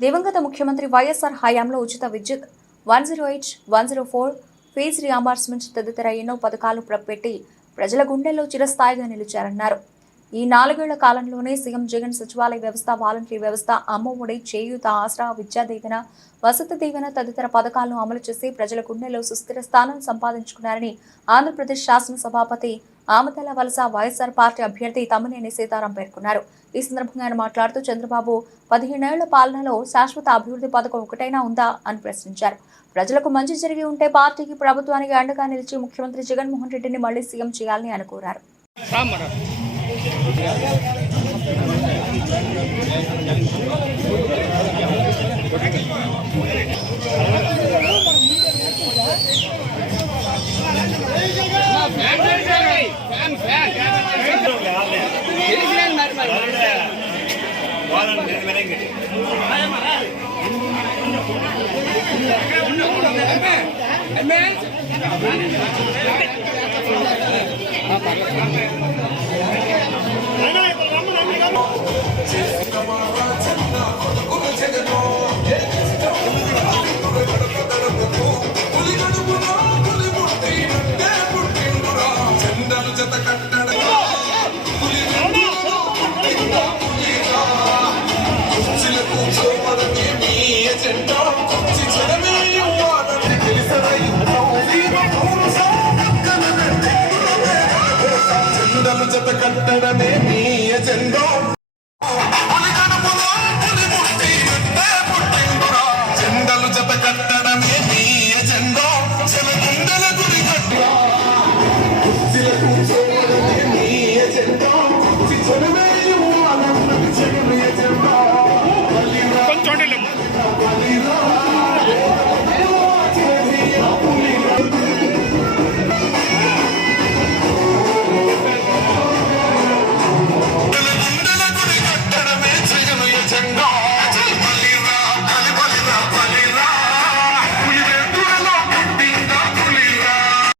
దివంగత ముఖ్యమంత్రి వైఎస్ఆర్ హయాంలో ఉచిత విద్యుత్ 108, 104 ఫీజు రియంబర్స్మెంట్ తదితర ఎన్నో పథకాలు ప్రవేశపెట్టి ప్రజల గుండెల్లో చిరస్థాయిగా నిలిచారన్నారు. ఈ 4 ఏళ్ల కాలంలోనే సీఎం జగన్ సచివాలయ వ్యవస్థ, వాలంటరీ వ్యవస్థ, అమ్మఒడి, చేయూత, ఆసరా, విద్యా దీవెన, వసతి దీవెన తదితర పథకాలను అమలు చేసి ప్రజల గుండెల్లో సుస్థిర స్థానం సంపాదించుకున్నారని ఆంధ్రప్రదేశ్ శాసన సభాపతి ఆమతల వలస వైఎస్ఆర్ పార్టీ అభ్యర్థి తమ్మినేని సీతారాం పేర్కొన్నారు. ఈ సందర్భంగా ఆయన మాట్లాడుతూ చంద్రబాబు 15 ఏళ్ల పాలనలో శాశ్వత అభివృద్ధి పథకం ఒకటైనా ఉందా అని ప్రశ్నించారు. ప్రజలకు మంచి జరిగి ఉంటే పార్టీకి, ప్రభుత్వానికి అండగా నిలిచి ముఖ్యమంత్రి జగన్మోహన్ రెడ్డిని మళ్లీ సీఎం చేయాలని ఆయన కోరారు. Center.